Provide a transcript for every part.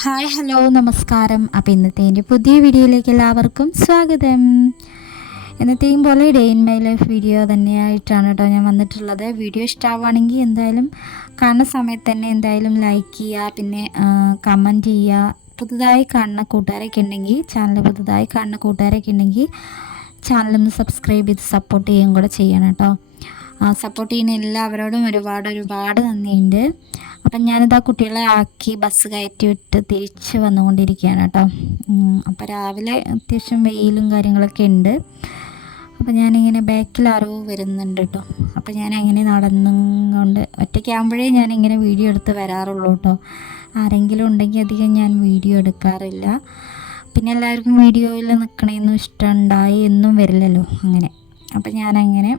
Hi hello നമസ്കാരം. അപ്പോൾ ഇന്നത്തെ എൻ്റെ പുതിയ വീഡിയോയിലേക്ക് എല്ലാവർക്കും സ്വാഗതം. എന്നത്തെയും പോലെ day in my life video തന്നെയായിട്ടാണ് കേട്ടോ ഞാൻ വന്നിട്ടുള്ളത്. വീഡിയോ ഇഷ്ടമാവുകയാണെങ്കിൽ എന്തായാലും കാണുന്ന സമയത്ത് തന്നെ എന്തായാലും ലൈക്ക് ചെയ്യുക, പിന്നെ കമൻറ്റ് ചെയ്യുക. പുതുതായി കാണുന്ന കൂട്ടുകാരൊക്കെ ഉണ്ടെങ്കിൽ ചാനലൊന്ന് സബ്സ്ക്രൈബ് ചെയ്ത് സപ്പോർട്ട് ചെയ്യുകയും കൂടെ ചെയ്യണം കേട്ടോ. സപ്പോർട്ട് ചെയ്യുന്ന എല്ലാവരോടും ഒരുപാട് നന്ദിയുണ്ട്. അപ്പം ഞാനിതാ കുട്ടികളെ ആക്കി ബസ് കയറ്റി വിട്ട് തിരിച്ച് വന്നുകൊണ്ടിരിക്കുകയാണ് കേട്ടോ. അപ്പോൾ രാവിലെ അത്യാവശ്യം വെയിലും കാര്യങ്ങളൊക്കെ ഉണ്ട്. അപ്പോൾ ഞാനിങ്ങനെ ബാക്കിൽ ആരോ വരുന്നുണ്ട് കേട്ടോ. അപ്പോൾ ഞാനങ്ങനെ നടന്നുകൊണ്ട് ഒറ്റയ്ക്കാകുമ്പോഴേ ഞാനിങ്ങനെ വീഡിയോ എടുത്ത് വരാറുള്ളൂ കേട്ടോ. ആരെങ്കിലും ഉണ്ടെങ്കിൽ അധികം ഞാൻ വീഡിയോ എടുക്കാറില്ല. പിന്നെ എല്ലാവർക്കും വീഡിയോയിൽ നിൽക്കണമെന്നും ഇഷ്ടമുണ്ടായി എന്നും വരില്ലല്ലോ അങ്ങനെ. അപ്പോൾ ഞാനങ്ങനെ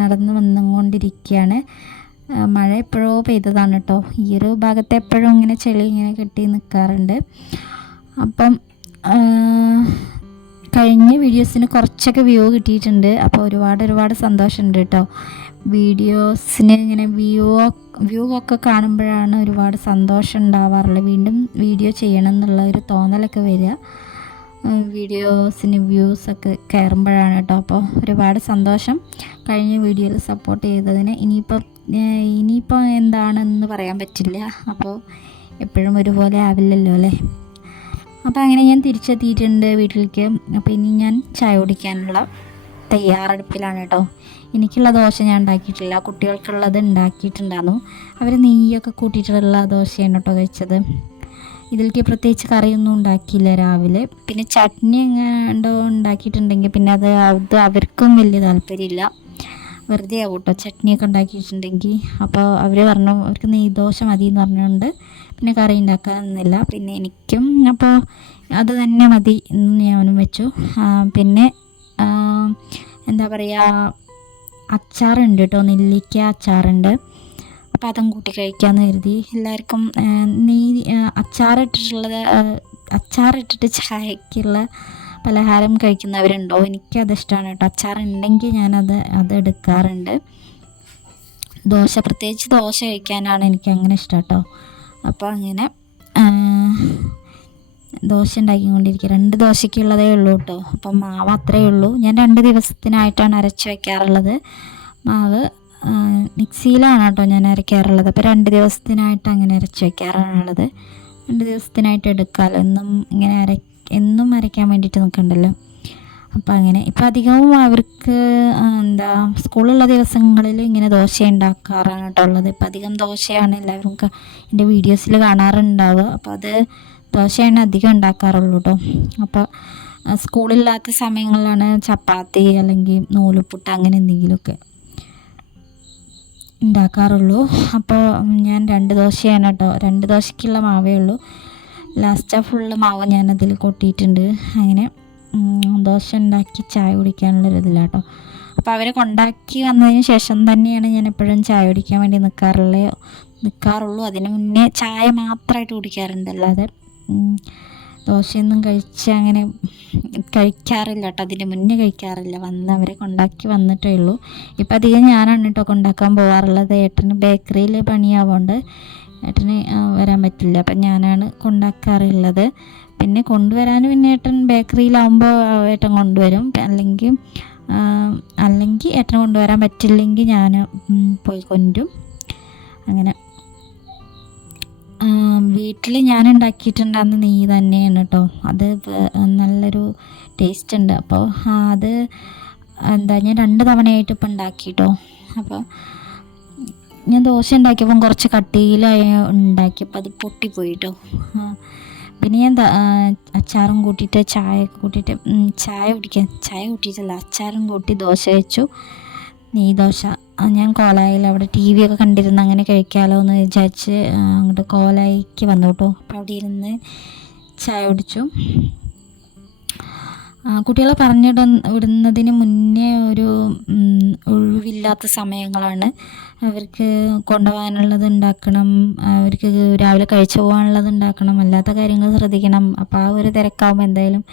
നടന്ന് വന്നുകൊണ്ടിരിക്കുകയാണ്. മഴ എപ്പോഴോ പെയ്തതാണ് കേട്ടോ. ഈ ഒരു ഭാഗത്ത് എപ്പോഴും ഇങ്ങനെ ചെളി ഇങ്ങനെ കെട്ടി നിൽക്കാറുണ്ട്. അപ്പം കഴിഞ്ഞ വീഡിയോസിന് കുറച്ചൊക്കെ വ്യൂ കിട്ടിയിട്ടുണ്ട്. അപ്പോൾ ഒരുപാട് സന്തോഷമുണ്ട് കേട്ടോ. വീഡിയോസിന് ഇങ്ങനെ വ്യൂ ഒക്കെ കാണുമ്പോഴാണ് ഒരുപാട് സന്തോഷം ഉണ്ടാവാറുള്ളത്. വീണ്ടും വീഡിയോ ചെയ്യണം എന്നുള്ള ഒരു തോന്നലൊക്കെ വരിക വീഡിയോസിന് വ്യൂസൊക്കെ കയറുമ്പോഴാണ് കേട്ടോ. അപ്പോൾ ഒരുപാട് സന്തോഷം കഴിഞ്ഞ വീഡിയോയിൽ സപ്പോർട്ട് ചെയ്തതിന്. ഇനിയിപ്പോൾ എന്താണെന്ന് പറയാൻ പറ്റില്ല. അപ്പോൾ എപ്പോഴും ഒരുപോലെ ആവില്ലല്ലോ അല്ലേ. അപ്പോൾ അങ്ങനെ ഞാൻ തിരിച്ചെത്തിയിട്ടുണ്ട് വീട്ടിലേക്ക്. അപ്പോൾ ഇനി ഞാൻ ചായ കുടിക്കാനുള്ള തയ്യാറെടുപ്പിലാണ് കേട്ടോ. എനിക്കുള്ള ദോശ ഞാൻ ഉണ്ടാക്കിയിട്ടില്ല, കുട്ടികൾക്കുള്ളത് ഉണ്ടാക്കിയിട്ടുണ്ടായിരുന്നു. അവർ നെയ്യൊക്കെ കൂട്ടിയിട്ടുള്ള ദോശയാണ് കേട്ടോ കഴിച്ചത്. ഇതിലേക്ക് പ്രത്യേകിച്ച് കറിയൊന്നും ഉണ്ടാക്കിയില്ല രാവിലെ. പിന്നെ ചട്നി എങ്ങാണ്ടോ ഉണ്ടാക്കിയിട്ടുണ്ടെങ്കിൽ പിന്നെ അത് അവർക്കും വലിയ താല്പര്യമില്ല, വെറുതെ ആവും കേട്ടോ ചട്നിയൊക്കെ ഉണ്ടാക്കിയിട്ടുണ്ടെങ്കിൽ. അപ്പോൾ അവർ പറഞ്ഞു അവർക്ക് നെയ്ദോശ മതി എന്ന് പറഞ്ഞുകൊണ്ട് പിന്നെ കറി ഉണ്ടാക്കാനൊന്നുമില്ല. പിന്നെ എനിക്കും അപ്പോൾ അത് തന്നെ മതി എന്ന് ഞാനും വെച്ചു. പിന്നെ എന്താ പറയുക, അച്ചാറുണ്ട് കേട്ടോ, നെല്ലിക്ക അച്ചാറുണ്ട്. അപ്പോൾ അതും കൂട്ടി കഴിക്കാമെന്ന് കരുതി. എല്ലാവർക്കും അച്ചാറിട്ടിട്ട് ചായക്കുള്ള പലഹാരം കഴിക്കുന്നവരുണ്ടോ? എനിക്കതിഷ്ടമാണ് കേട്ടോ. അച്ചാറുണ്ടെങ്കിൽ അത് എടുക്കാറുണ്ട്. പ്രത്യേകിച്ച് ദോശ കഴിക്കാനാണ് എനിക്ക് അങ്ങനെ ഇഷ്ടം കേട്ടോ. അപ്പോൾ അങ്ങനെ ദോശ ഉണ്ടാക്കിക്കൊണ്ടിരിക്കുക. 2 ദോശയ്ക്കുള്ളതേ ഉള്ളൂ കേട്ടോ. അപ്പം മാവ് അത്രയേ ഉള്ളൂ. ഞാൻ 2 ദിവസത്തിനായിട്ടാണ് അരച്ച് വയ്ക്കാറുള്ളത്. മാവ് മിക്സിയിലാണ് കേട്ടോ ഞാൻ അരയ്ക്കാറുള്ളത്. അപ്പോൾ 2 ദിവസത്തിനായിട്ട് അങ്ങനെ അരച്ച് വയ്ക്കാറാണുള്ളത്. 2 ദിവസത്തിനായിട്ട് എടുക്കാമല്ലോ. എന്നും അരയ്ക്കാൻ വേണ്ടിയിട്ട് നിൽക്കണ്ടല്ലോ. അപ്പോൾ അങ്ങനെ ഇപ്പോൾ അധികവും അവർക്ക് സ്കൂളുള്ള ദിവസങ്ങളിൽ ഇങ്ങനെ ദോശ ഉണ്ടാക്കാറാണ് കേട്ടോ ഉള്ളത്. ഇപ്പോൾ അധികം ദോശയാണ് എല്ലാവരും എൻ്റെ വീഡിയോസിൽ കാണാറുണ്ടാവുക. അപ്പോൾ അത് ദോശയാണ് അധികം ഉണ്ടാക്കാറുള്ളൂ കേട്ടോ. അപ്പോൾ സ്കൂളില്ലാത്ത സമയങ്ങളിലാണ് ചപ്പാത്തി അല്ലെങ്കിൽ നൂലുപുട്ട് അങ്ങനെ എന്തെങ്കിലുമൊക്കെ ഉണ്ടാക്കാറുള്ളൂ. അപ്പോൾ ഞാൻ 2 ദോശയാണ് കേട്ടോ. 2 ദോശയ്ക്കുള്ള മാവേ ഉള്ളൂ. ലാസ്റ്റ് ഫുള്ള് മാവ് ഞാനതിൽ കൊട്ടിയിട്ടുണ്ട്. അങ്ങനെ ദോശ ഉണ്ടാക്കി ചായ കുടിക്കാനുള്ളൊരിതില്ല കേട്ടോ. അപ്പോൾ അവരെ കൊണ്ടാക്കി വന്നതിന് ശേഷം തന്നെയാണ് ഞാൻ എപ്പോഴും ചായ കുടിക്കാൻ വേണ്ടി നിൽക്കാറുള്ളൂ. അതിന് മുന്നേ ചായ മാത്രമായിട്ട് കുടിക്കാറുണ്ട്, അല്ലാതെ ദോശയൊന്നും അങ്ങനെ കഴിക്കാറില്ല കേട്ടോ. അതിന് മുന്നേ കഴിക്കാറില്ല. അവരെ കൊണ്ടാക്കി വന്നിട്ടേ ഉള്ളൂ. ഇപ്പം അധികം ഞാനാണ് കേട്ടോ കൊണ്ടാക്കാൻ പോകാറുള്ളത്. ഏട്ടന് ബേക്കറിയിൽ പണിയാവുകൊണ്ട് ഏട്ടന് വരാൻ പറ്റില്ല. അപ്പം ഞാനാണ് കൊണ്ടാക്കാറുള്ളത്. പിന്നെ കൊണ്ടുവരാനും പിന്നെ ഏട്ടൻ ബേക്കറിയിലാവുമ്പോൾ ഏട്ടൻ കൊണ്ടുവരും. അല്ലെങ്കിൽ ഏട്ടന് കൊണ്ടുവരാൻ പറ്റില്ലെങ്കിൽ ഞാൻ പോയി കൊണ്ടുവരും. അങ്ങനെ വീട്ടിൽ ഞാൻ ഉണ്ടാക്കിയിട്ടുണ്ടാകുന്ന നെയ്യ് തന്നെയാണ് കേട്ടോ. അത് നല്ലൊരു ടേസ്റ്റ് ഉണ്ട്. അപ്പോൾ അത് ഞാൻ 2 തവണയായിട്ട് ഇപ്പം ഉണ്ടാക്കി കേട്ടോ. അപ്പോൾ ഞാൻ ദോശ ഉണ്ടാക്കിയപ്പം കുറച്ച് കട്ടിയിലായി ഉണ്ടാക്കിയപ്പോൾ അത് പൊട്ടിപ്പോയി കേട്ടോ. പിന്നെ ഞാൻ അച്ചാറും കൂട്ടിയിട്ട് ചായ കൂട്ടിയിട്ടല്ല, അച്ചാറും കൂട്ടി ദോശ വെച്ചു. നെയ്യ് ദോശ ഞാൻ കോലായിൽ അവിടെ TV ഒക്കെ കണ്ടിരുന്ന് അങ്ങനെ കഴിക്കാമല്ലോ എന്ന് വിചാരിച്ച് അങ്ങോട്ട് കോലായിക്ക് വന്നു കേട്ടോ. അപ്പോൾ അവിടെ ഇരുന്ന് ചായ കുടിച്ചു. കുട്ടികളെ വിടുന്നതിന് മുന്നേ ഒരു ഒഴിവില്ലാത്ത സമയങ്ങളാണ്. അവർക്ക് കൊണ്ടുപോകാനുള്ളത് ഉണ്ടാക്കണം, അവർക്ക് രാവിലെ കഴിച്ചു പോകാനുള്ളത് ഉണ്ടാക്കണം, അല്ലാത്ത കാര്യങ്ങൾ ശ്രദ്ധിക്കണം. അപ്പോൾ ആ ഒരു തിരക്കാവുമ്പോൾ എന്തായാലും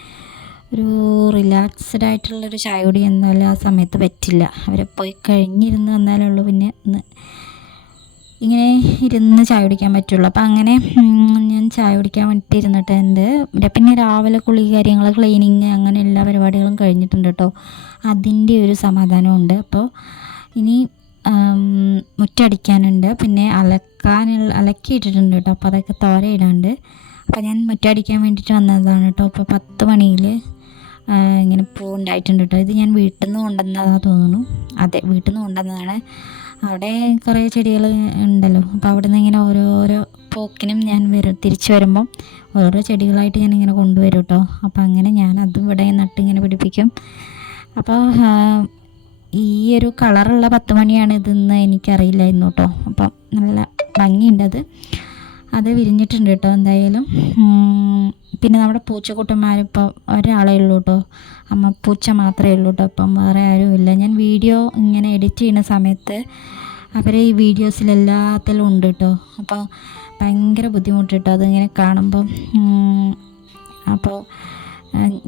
ഒരു റിലാക്സ്ഡ് ആയിട്ടുള്ളൊരു ചായ കുടി എന്തായാലും ആ സമയത്ത് പറ്റില്ല. അവരെ പോയി കഴിഞ്ഞിരുന്ന് വന്നാലേ ഉള്ളൂ പിന്നെ ഇങ്ങനെ ഇരുന്ന് ചായ കുടിക്കാൻ പറ്റുള്ളൂ. അപ്പോൾ അങ്ങനെ ഞാൻ ചായ കുടിക്കാൻ വേണ്ടിയിട്ട് ഇരുന്നിട്ടുണ്ട്. പിന്നെ രാവിലെ കുളി കാര്യങ്ങൾ ക്ലീനിങ് അങ്ങനെ എല്ലാ പരിപാടികളും കഴിഞ്ഞിട്ടുണ്ട് കേട്ടോ. അതിൻ്റെ ഒരു സമാധാനമുണ്ട്. അപ്പോൾ ഇനി മുറ്റടിക്കാനുണ്ട്, പിന്നെ അലക്കിയിട്ടിട്ടുണ്ട് കേട്ടോ. അപ്പോൾ അതൊക്കെ തോരയിടാണ്ട്. അപ്പോൾ ഞാൻ മുറ്റടിക്കാൻ വേണ്ടിയിട്ട് വന്നതാണ് കേട്ടോ. അപ്പോൾ 10 മണിയിൽ ഇങ്ങനെ പൂവുണ്ടായിട്ടുണ്ട് കേട്ടോ. ഇത് ഞാൻ വീട്ടിൽ നിന്ന് കൊണ്ടുവന്നതാണെന്ന് തോന്നുന്നു. അതെ, വീട്ടിൽ നിന്ന് കൊണ്ടുവന്നതാണ്. അവിടെ കുറേ ചെടികൾ ഉണ്ടല്ലോ. അപ്പോൾ അവിടെ നിന്ന് ഇങ്ങനെ ഓരോരോ പോക്കിനും ഞാൻ തിരിച്ച് വരുമ്പം ഓരോ ചെടികളായിട്ട് ഞാനിങ്ങനെ കൊണ്ടുവരും കേട്ടോ. അപ്പോൾ അങ്ങനെ ഞാൻ അതും ഇവിടെ നട്ടിങ്ങനെ പിടിപ്പിക്കും. അപ്പോൾ ഈ ഒരു കളറുള്ള 10 മണിയാണ് ഇതെന്ന് എനിക്കറിയില്ലായിരുന്നു കേട്ടോ. അപ്പം നല്ല ഭംഗിയുണ്ട്. അത് വിരിഞ്ഞിട്ടുണ്ട് കേട്ടോ എന്തായാലും. പിന്നെ നമ്മുടെ പൂച്ചക്കുട്ടന്മാരിപ്പോൾ ഒരാളേ ഉള്ളൂ കേട്ടോ. അമ്മ പൂച്ച മാത്രമേ ഉള്ളൂ കേട്ടോ. അപ്പം വേറെ ആരുമില്ല. ഞാൻ വീഡിയോ ഇങ്ങനെ എഡിറ്റ് ചെയ്യുന്ന സമയത്ത് അവർ ഈ വീഡിയോസിലെല്ലാത്തിലും ഉണ്ട് കേട്ടോ. അപ്പോൾ ഭയങ്കര ബുദ്ധിമുട്ട് കേട്ടോ അതിങ്ങനെ കാണുമ്പം. അപ്പോൾ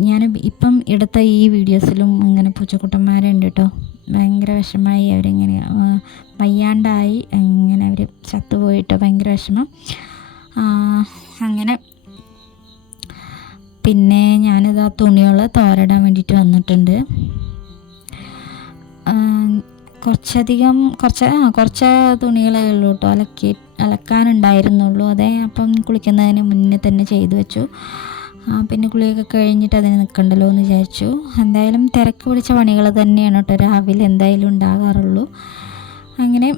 ഞാൻ ഇപ്പം എടുത്ത ഈ വീഡിയോസിലും ഇങ്ങനെ പൂച്ചക്കുട്ടന്മാരുണ്ട് കേട്ടോ. ഭയങ്കര വിഷമമായി. അവരിങ്ങനെ വയ്യാണ്ടായി ഇങ്ങനെ അവർ ചത്തുപോയിട്ട് ഭയങ്കര വിഷമം. അങ്ങനെ പിന്നെ ഞാനിത് ആ തുണികൾ തോരയിടാൻ വേണ്ടിയിട്ട് വന്നിട്ടുണ്ട്. കുറച്ച് തുണികളേ ഉള്ളൂ കേട്ടോ അലക്കാനുണ്ടായിരുന്നുള്ളൂ. അതേ അപ്പം കുളിക്കുന്നതിന് മുന്നേ തന്നെ ചെയ്തു വെച്ചു. പിന്നെ കുളിയൊക്കെ കഴിഞ്ഞിട്ട് അതിന് നിൽക്കണ്ടല്ലോ എന്ന് വിചാരിച്ചു. എന്തായാലും തിരക്ക് പിടിച്ച പണികൾ തന്നെയാണ് കേട്ടോ രാവിലെ എന്തായാലും ഉണ്ടാകാറുള്ളൂ. അങ്ങനെ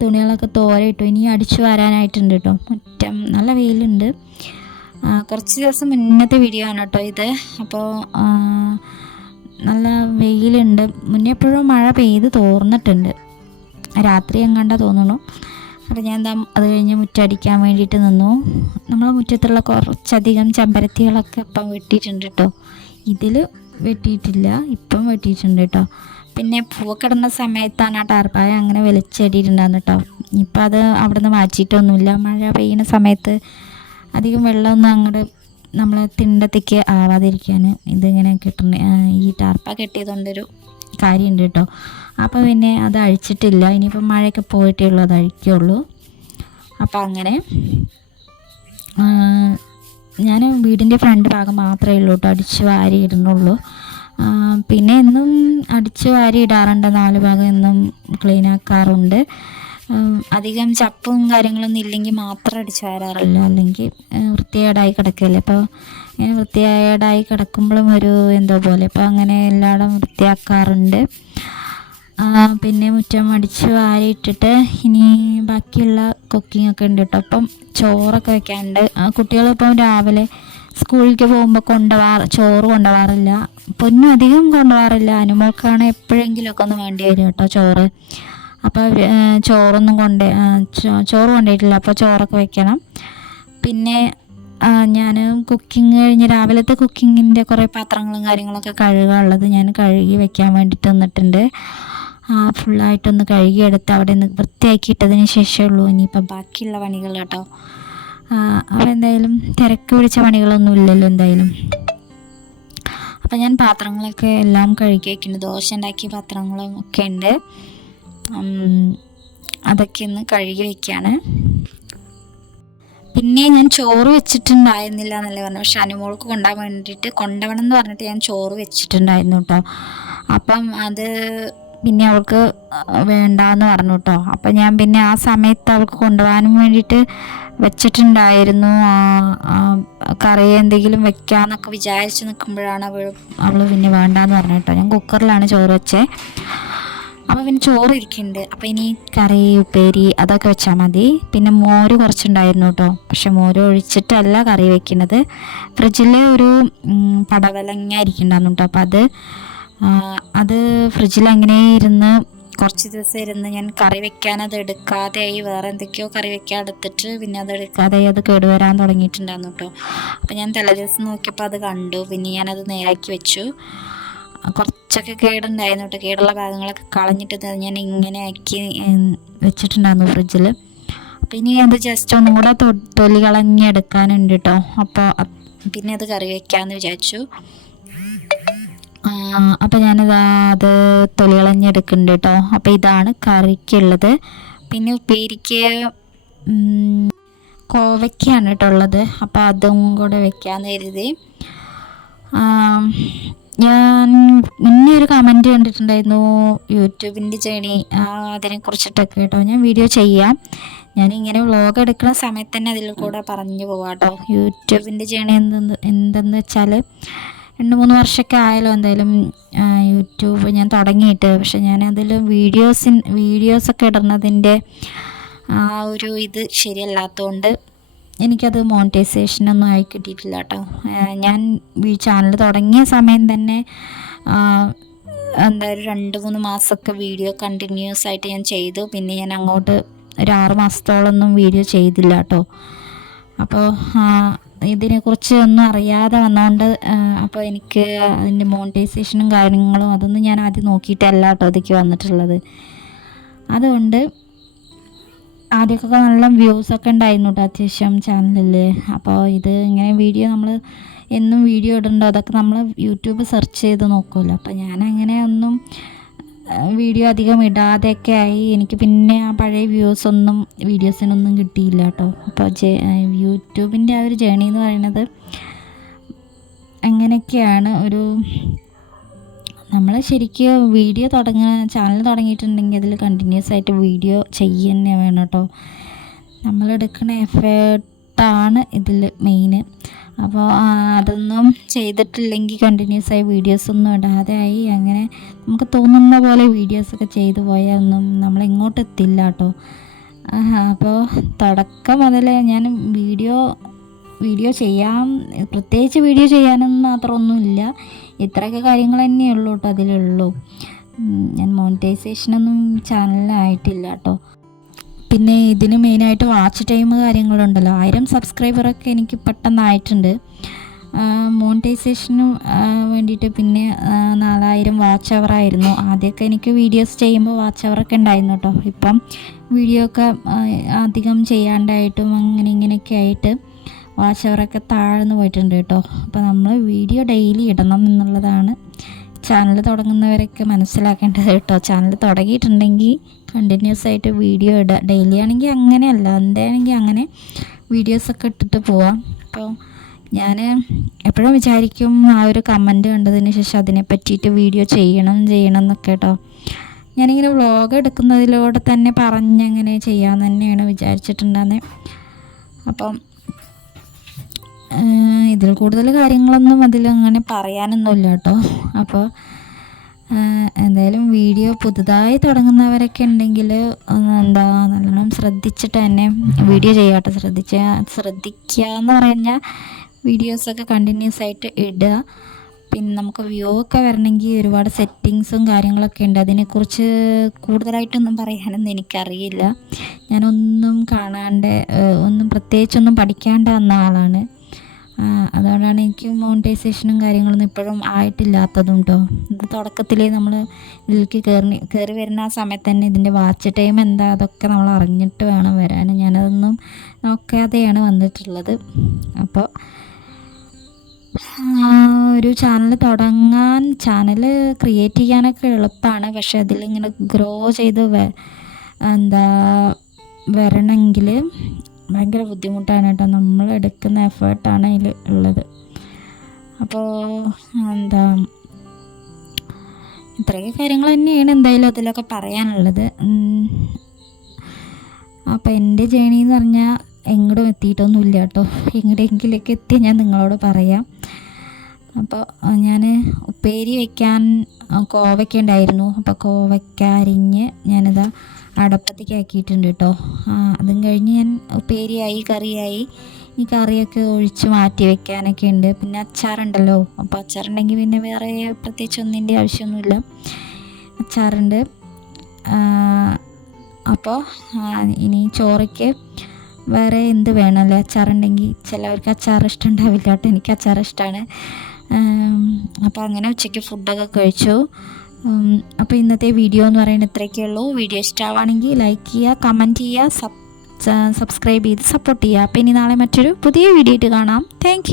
തുണികളൊക്കെ തോരയിട്ടു. ഇനി അടിച്ചു വരാനായിട്ടുണ്ട് കേട്ടോ. മുറ്റം നല്ല വെയിലുണ്ട്. കുറച്ച് ദിവസം മുന്നത്തെ വീഡിയോ ആണ് കേട്ടോ ഇത്. അപ്പോൾ നല്ല വെയിലുണ്ട്. മുന്നേ എപ്പോഴും മഴ പെയ്ത് തോർന്നിട്ടുണ്ട്. രാത്രി എങ്ങാണ്ടാ തോന്നുന്നു. അപ്പോൾ ഞാൻ അത് കഴിഞ്ഞ് മുറ്റടിക്കാൻ വേണ്ടിയിട്ട് നിന്നു. നമ്മളെ മുറ്റത്തുള്ള കുറച്ചധികം ചെമ്പരത്തികളൊക്കെ ഇപ്പം വെട്ടിയിട്ടുണ്ട് കേട്ടോ. ഇതിൽ വെട്ടിയിട്ടില്ല, ഇപ്പം വെട്ടിയിട്ടുണ്ട് കേട്ടോ. പിന്നെ പൂക്കിടുന്ന സമയത്താണ് ആ ടാർപ്പായ അങ്ങനെ വലിച്ചെടിയിട്ടുണ്ടാകുന്നു കേട്ടോ. ഇപ്പം അത് അവിടെ നിന്ന് മാറ്റിയിട്ടൊന്നുമില്ല. മഴ പെയ്യുന്ന സമയത്ത് അധികം വെള്ളമൊന്നും അങ്ങോട്ട് നമ്മളെ തിണ്ടത്തേക്ക് ആവാതിരിക്കാൻ ഇതിങ്ങനെ കിട്ടുന്ന ഈ ടാർപ്പ കെട്ടിയതുകൊണ്ടൊരു കാര്യമുണ്ട് കേട്ടോ. അപ്പോൾ പിന്നെ അത് അഴിച്ചിട്ടില്ല. ഇനിയിപ്പോൾ മഴയൊക്കെ പോയിട്ടേ ഉള്ളൂ അത് അഴിക്കുള്ളൂ. അപ്പോൾ അങ്ങനെ ഞാൻ വീടിൻ്റെ ഫ്രണ്ട് ഭാഗം മാത്രമേ ഉള്ളൂ കേട്ടോ അടിച്ച് വാരി ഇടുന്നുള്ളൂ. പിന്നെ എന്നും അടിച്ച് വാരി ഇടാറുണ്ട്. 4 ഭാഗം എന്നും ക്ലീൻ ആക്കാറുണ്ട്. അധികം ചപ്പും കാര്യങ്ങളൊന്നും ഇല്ലെങ്കിൽ മാത്രം അടിച്ച് വാരാറില്ല, അല്ലെങ്കിൽ വൃത്തികേടായി കിടക്കില്ലേ. അപ്പോൾ ഇങ്ങനെ വൃത്തികേടായി കിടക്കുമ്പോഴും ഒരു എന്തോ പോലെ. അപ്പോൾ അങ്ങനെ എല്ലായിടും വൃത്തിയാക്കാറുണ്ട്. പിന്നെ മുറ്റം അടിച്ച് വാരിയിട്ടിട്ട് ഇനി ബാക്കിയുള്ള കുക്കിങ്ങൊക്കെ ഉണ്ട് കേട്ടോ. അപ്പം ചോറൊക്കെ വെക്കാനുണ്ട്. കുട്ടികളിപ്പം രാവിലെ സ്കൂളിലേക്ക് പോകുമ്പോൾ ചോറ് കൊണ്ടുപോകാറില്ല. പൊന്നും അധികം കൊണ്ടുപോകാറില്ല. അനുമോൾക്കാണ് എപ്പോഴെങ്കിലുമൊക്കെ ഒന്ന് വേണ്ടി വരും കേട്ടോ ചോറ്. അപ്പോൾ ചോറൊന്നും ചോറ് കൊണ്ടുപോയിട്ടില്ല. അപ്പോൾ ചോറൊക്കെ വെക്കണം. പിന്നെ ഞാൻ കുക്കിങ് കഴിഞ്ഞ് രാവിലത്തെ കുക്കിങ്ങിൻ്റെ കുറേ പാത്രങ്ങളും കാര്യങ്ങളൊക്കെ കഴുകാനുള്ളത് ഞാൻ കഴുകി വെക്കാൻ വേണ്ടിയിട്ട് വന്നിട്ടുണ്ട്. ഫുള്ളായിട്ടൊന്ന് കഴുകിയെടുത്ത് അവിടെ നിന്ന് വൃത്തിയാക്കിയിട്ടതിന് ശേഷമുള്ളൂ ഇനിയിപ്പോൾ ബാക്കിയുള്ള പണികൾ കേട്ടോ. അപ്പോൾ എന്തായാലും തിരക്ക് പിടിച്ച പണികളൊന്നും ഇല്ലല്ലോ എന്തായാലും. അപ്പോൾ ഞാൻ പാത്രങ്ങളൊക്കെ എല്ലാം കഴുകി വയ്ക്കുന്നുണ്ട്. ദോശ ഉണ്ടാക്കിയ പാത്രങ്ങളും ഒക്കെ ഉണ്ട്. അതൊക്കെ ഒന്ന് കഴുകി വയ്ക്കുകയാണ്. പിന്നെ ഞാൻ ചോറ് വെച്ചിട്ടുണ്ടായിരുന്നില്ല എന്നല്ലേ പറഞ്ഞു. പക്ഷെ അനുമോൾക്ക് കൊണ്ടുപോകണം എന്ന് പറഞ്ഞിട്ട് ഞാൻ ചോറ് വെച്ചിട്ടുണ്ടായിരുന്നു കേട്ടോ. അപ്പം അത് പിന്നെ അവൾക്ക് വേണ്ടാന്ന് പറഞ്ഞു കേട്ടോ. അപ്പം ഞാൻ പിന്നെ ആ സമയത്ത് അവൾക്ക് കൊണ്ടുപോകാനും വേണ്ടിയിട്ട് വെച്ചിട്ടുണ്ടായിരുന്നു. കറി എന്തെങ്കിലും വെക്കാമെന്നൊക്കെ വിചാരിച്ച് നിൽക്കുമ്പോഴാണ് അവൾ പിന്നെ വേണ്ടാന്ന് പറഞ്ഞു കേട്ടോ. ഞാൻ കുക്കറിലാണ് ചോറ് വെച്ചത്. അപ്പോൾ പിന്നെ ചോറ് ഇരിക്കുന്നുണ്ട്. അപ്പോൾ ഇനി കറി ഉപ്പേരി അതൊക്കെ വെച്ചാൽ മതി. പിന്നെ മോര് കുറച്ചുണ്ടായിരുന്നു കേട്ടോ. പക്ഷെ മോര് ഒഴിച്ചിട്ടല്ല കറി വെക്കുന്നത്. ഫ്രിഡ്ജിൽ ഒരു പടവലങ്ങ ഇരിക്കുന്നുണ്ടായിരുന്നു കേട്ടോ. അപ്പോൾ അത് ഫ്രിഡ്ജിൽ അങ്ങനെ ഇരുന്ന് കുറച്ച് ദിവസം ഇരുന്ന് ഞാൻ കറി വെക്കാൻ അത് എടുക്കാതെയായി. വേറെ എന്തൊക്കെയോ കറി വെക്കാൻ എടുത്തിട്ട് പിന്നെ അത് എടുക്കാതെയായി. അത് കേടുവരാൻ തുടങ്ങിയിട്ടുണ്ടായിരുന്നു കേട്ടോ. അപ്പോൾ ഞാൻ തലേദിവസം നോക്കിയപ്പോൾ അത് കണ്ടു. പിന്നെ ഞാനത് നേരാക്കി വെച്ചു. കുറച്ചൊക്കെ കേടുണ്ടായിരുന്നു കേട്ടോ. കേടുള്ള ഭാഗങ്ങളൊക്കെ കളഞ്ഞിട്ട് ഞാൻ ഇങ്ങനെ ആക്കി വെച്ചിട്ടുണ്ടായിരുന്നു ഫ്രിഡ്ജിൽ. അപ്പോൾ ഇനി അത് ജസ്റ്റ് ഒന്നും കൂടെ തൊലി കളഞ്ഞെടുക്കാനുണ്ട് കേട്ടോ. അപ്പോൾ പിന്നെ അത് കറി വയ്ക്കാമെന്ന് വിചാരിച്ചു. അപ്പോൾ ഞാനിത് അത് തൊലി കളഞ്ഞെടുക്കുന്നുണ്ട് കേട്ടോ. അപ്പോൾ ഇതാണ് കറിക്കുള്ളത്. പിന്നെ ഉപ്പേരിക്ക് കോവയ്ക്കാണ് കേട്ടോ ഉള്ളത്. അപ്പോൾ അതും കൂടെ വെക്കാമെന്ന് കരുതി. ഞാൻ മുന്നേ ഒരു കമൻറ്റ് കണ്ടിട്ടുണ്ടായിരുന്നു യൂട്യൂബിൻ്റെ ജേണി, അതിനെക്കുറിച്ചിട്ടൊക്കെ കേട്ടോ. ഞാൻ വീഡിയോ ചെയ്യാം. ഞാനിങ്ങനെ വ്ളോഗ് എടുക്കുന്ന സമയത്ത് തന്നെ അതിൽ കൂടെ പറഞ്ഞു പോവാം കേട്ടോ. യൂട്യൂബിൻ്റെ ജേണി എന്തെന്ന് വെച്ചാൽ 2-3 വർഷമൊക്കെ ആയാലോ എന്തായാലും യൂട്യൂബ് ഞാൻ തുടങ്ങിയിട്ട്. പക്ഷെ ഞാൻ അതിൽ വീഡിയോസൊക്കെ ഇടുന്നതിൻ്റെ ഒരു ഇത് ശരിയല്ലാത്തതുകൊണ്ട് എനിക്കത് മോണിറ്റൈസേഷനൊന്നും ആയി കിട്ടിയിട്ടില്ല കേട്ടോ. ഞാൻ ഈ ചാനൽ തുടങ്ങിയ സമയം തന്നെ എന്തായാലും 2-3 മാസമൊക്കെ വീഡിയോ കണ്ടിന്യൂസ് ആയിട്ട് ഞാൻ ചെയ്തു. പിന്നെ ഞാൻ അങ്ങോട്ട് ഒരു 6 മാസത്തോളമൊന്നും വീഡിയോ ചെയ്തില്ല കേട്ടോ. അപ്പോൾ ഇതിനെക്കുറിച്ച് ഒന്നും അറിയാതെ വന്നതുകൊണ്ട് അപ്പോൾ എനിക്ക് അതിൻ്റെ മോണിറ്റൈസേഷനും കാര്യങ്ങളും അതൊന്നും ഞാൻ ആദ്യം നോക്കിയിട്ടല്ല കേട്ടോ ഇതിലേക്ക് വന്നിട്ടുള്ളത്. അതുകൊണ്ട് ആദ്യമൊക്കെ നല്ല വ്യൂസൊക്കെ ഉണ്ടായിരുന്നു കേട്ടോ അത്യാവശ്യം ചാനലിൽ. അപ്പോൾ ഇത് ഇങ്ങനെ വീഡിയോ നമ്മൾ എന്നും വീഡിയോ ഇടുന്നുണ്ടോ അതൊക്കെ നമ്മൾ യൂട്യൂബ് സെർച്ച് ചെയ്ത് നോക്കുമല്ലോ. അപ്പോൾ ഞാനങ്ങനെ ഒന്നും വീഡിയോ അധികം ഇടാതെയൊക്കെ ആയി. എനിക്ക് പിന്നെ ആ പഴയ വീഡിയോസിനൊന്നും കിട്ടിയില്ല കേട്ടോ. അപ്പോൾ യൂട്യൂബിൻ്റെ ആ ഒരു ജേണി എന്ന് പറയുന്നത് അങ്ങനെയൊക്കെയാണ്. നമ്മൾ ശരിക്കും വീഡിയോ ചാനൽ തുടങ്ങിയിട്ടുണ്ടെങ്കിൽ അതിൽ കണ്ടിന്യൂസ് ആയിട്ട് വീഡിയോ തന്നെ വേണം കേട്ടോ. നമ്മളെടുക്കുന്ന എഫേർട്ടാണ് ഇതിൽ മെയിൻ. അപ്പോൾ അതൊന്നും ചെയ്തിട്ടില്ലെങ്കിൽ കണ്ടിന്യൂസ് ആയി വീഡിയോസൊന്നും ഇടാതെ ആയി അങ്ങനെ നമുക്ക് തോന്നുന്ന പോലെ വീഡിയോസൊക്കെ ചെയ്തു പോയാൽ ഒന്നും നമ്മളിങ്ങോട്ട് എത്തില്ല കേട്ടോ. അപ്പോൾ തുടക്കം മുതൽ ഞാൻ വീഡിയോ ചെയ്യാൻ പ്രത്യേകിച്ച് വീഡിയോ ചെയ്യാനൊന്നും മാത്രമൊന്നുമില്ല. ഇത്രയൊക്കെ കാര്യങ്ങൾ തന്നെയുള്ളൂ കേട്ടോ അതിലുള്ളൂ. ഞാൻ മോണിറ്റൈസേഷനൊന്നും ചാനലിലായിട്ടില്ല കേട്ടോ. പിന്നെ ഇതിന് മെയിനായിട്ട് വാച്ച് ടൈം കാര്യങ്ങളുണ്ടല്ലോ. 1000 സബ്സ്ക്രൈബറൊക്കെ എനിക്ക് പെട്ടെന്നായിട്ടുണ്ട്. മോണിറ്റൈസേഷനും വേണ്ടിയിട്ട് പിന്നെ 4000 വാച്ച് അവറായിരുന്നു. ആദ്യമൊക്കെ എനിക്ക് വീഡിയോസ് ചെയ്യുമ്പോൾ വാച്ച് അവറൊക്കെ ഉണ്ടായിരുന്നു കേട്ടോ. ഇപ്പം വീഡിയോ ഒക്കെ അധികം ചെയ്യാണ്ടായിട്ടും ഇങ്ങനെയൊക്കെ ആയിട്ട് വാച്ച് അവറൊക്കെ താഴ്ന്നു പോയിട്ടുണ്ട് കേട്ടോ. അപ്പോൾ നമ്മൾ വീഡിയോ ഡെയിലി ഇടണം എന്നുള്ളതാണ് ചാനൽ തുടങ്ങുന്നവരൊക്കെ മനസ്സിലാക്കേണ്ടത് കേട്ടോ. ചാനൽ തുടങ്ങിയിട്ടുണ്ടെങ്കിൽ കണ്ടിന്യൂസ് ആയിട്ട് വീഡിയോ ഇടുക. ഡെയിലി ആണെങ്കിൽ അങ്ങനെയല്ല, എന്താണെങ്കിൽ അങ്ങനെ വീഡിയോസൊക്കെ ഇട്ടിട്ട് പോവാം. അപ്പോൾ ഞാൻ എപ്പോഴും വിചാരിക്കും ആ ഒരു കമൻറ്റ് കണ്ടതിന് ശേഷം അതിനെ പറ്റിയിട്ട് വീഡിയോ ചെയ്യണം എന്നൊക്കെ കേട്ടോ. ഞാനിങ്ങനെ വ്ളോഗ് എടുക്കുന്നതിലൂടെ തന്നെ പറഞ്ഞങ്ങനെ ചെയ്യാമെന്ന് തന്നെയാണ് വിചാരിച്ചിട്ടുണ്ടായിരുന്നത്. അപ്പം ഇതിൽ കൂടുതൽ കാര്യങ്ങളൊന്നും അതിലങ്ങനെ പറയാനൊന്നുമില്ല കേട്ടോ. അപ്പോൾ എന്തായാലും വീഡിയോ പുതുതായി തുടങ്ങുന്നവരൊക്കെ ഉണ്ടെങ്കിൽ നല്ലോണം ശ്രദ്ധിച്ചിട്ട് തന്നെ വീഡിയോ ചെയ്യാട്ടോ. ശ്രദ്ധിക്കുക എന്ന് പറഞ്ഞാൽ വീഡിയോസൊക്കെ കണ്ടിന്യൂസ് ആയിട്ട് ഇടുക. പിന്നെ നമുക്ക് വ്യൂ ഒക്കെ വരണമെങ്കിൽ ഒരുപാട് സെറ്റിങ്സും കാര്യങ്ങളൊക്കെ ഉണ്ട്. അതിനെക്കുറിച്ച് കൂടുതലായിട്ടൊന്നും പറയാനൊന്നും എനിക്കറിയില്ല. ഞാനൊന്നും കാണാണ്ട് പ്രത്യേകിച്ചൊന്നും പഠിക്കാണ്ട് വന്ന ആളാണ്. അതുകൊണ്ടാണ് എനിക്ക് മോണിറ്റൈസേഷനും കാര്യങ്ങളൊന്നും ഇപ്പോഴും ആയിട്ടില്ലാത്തതും കേട്ടോ. ഇത് തുടക്കത്തിൽ നമ്മൾ ഇതിലേക്ക് കയറി വരുന്ന ആ സമയത്ത് തന്നെ ഇതിൻ്റെ വാച്ച് ടൈം എന്താ അതൊക്കെ നമ്മൾ അറിഞ്ഞിട്ട് വേണം വരാൻ. ഞാനതൊന്നും നോക്കാതെയാണ് വന്നിട്ടുള്ളത്. അപ്പോൾ ഒരു ചാനൽ ക്രിയേറ്റ് ചെയ്യാനൊക്കെ എളുപ്പമാണ്. പക്ഷെ അതിലിങ്ങനെ ഗ്രോ ചെയ്ത് വരണമെങ്കിൽ ഭയങ്കര ബുദ്ധിമുട്ടാണ് കേട്ടോ. നമ്മളെടുക്കുന്ന എഫേർട്ടാണ് അതിൽ ഉള്ളത്. അപ്പോൾ ഇത്രയൊക്കെ കാര്യങ്ങൾ തന്നെയാണ് എന്തായാലും അതിലൊക്കെ പറയാനുള്ളത്. അപ്പോൾ എൻ്റെ ജേണി എന്ന് പറഞ്ഞാൽ എങ്ങോട്ടും എത്തിയിട്ടൊന്നുമില്ല കേട്ടോ. എങ്ങോട്ടെങ്കിലൊക്കെ എത്തി ഞാൻ നിങ്ങളോട് പറയാം. അപ്പോൾ ഞാൻ ഉപ്പേരി വയ്ക്കാൻ കോവയ്ക്ക ഉണ്ടായിരുന്നു. അപ്പോൾ കോവയ്ക്ക അരിഞ്ഞ് ഞാനിതാ അടപ്പത്തേക്ക് ആക്കിയിട്ടുണ്ട് കേട്ടോ. അതും കഴിഞ്ഞ് ഞാൻ ഉപ്പേരിയായി കറിയായി. ഈ കറിയൊക്കെ ഒഴിച്ച് മാറ്റി വെക്കാനൊക്കെ ഉണ്ട്. പിന്നെ അച്ചാറുണ്ടല്ലോ. അപ്പോൾ അച്ചാറുണ്ടെങ്കിൽ പിന്നെ വേറെ പ്രത്യേകിച്ച് ഒന്നിൻ്റെ ആവശ്യമൊന്നുമില്ല. അച്ചാറുണ്ട്. അപ്പോൾ ഇനി ചോറയ്ക്ക് വേറെ എന്ത് വേണമല്ലോ അച്ചാറുണ്ടെങ്കിൽ. ചിലവർക്ക് അച്ചാർ ഇഷ്ടമുണ്ടാവില്ല കേട്ടോ. എനിക്ക് അച്ചാർ ഇഷ്ടമാണ്. അപ്പോൾ അങ്ങനെ ഉച്ചയ്ക്ക് ഫുഡൊക്കെ കഴിച്ചു. അപ്പോൾ ഇന്നത്തെ വീഡിയോ എന്ന് പറയുന്നത് ഇത്രയൊക്കെ ഉള്ളൂ. വീഡിയോ ഇഷ്ടമാണെങ്കിൽ ലൈക്ക് ചെയ്യുക, കമൻറ്റ് ചെയ്യുക, സബ്സ്ക്രൈബ് ചെയ്ത് സപ്പോർട്ട് ചെയ്യുക. അപ്പോൾ ഇനി നാളെ മറ്റൊരു പുതിയ വീഡിയോ ആയിട്ട് കാണാം. താങ്ക്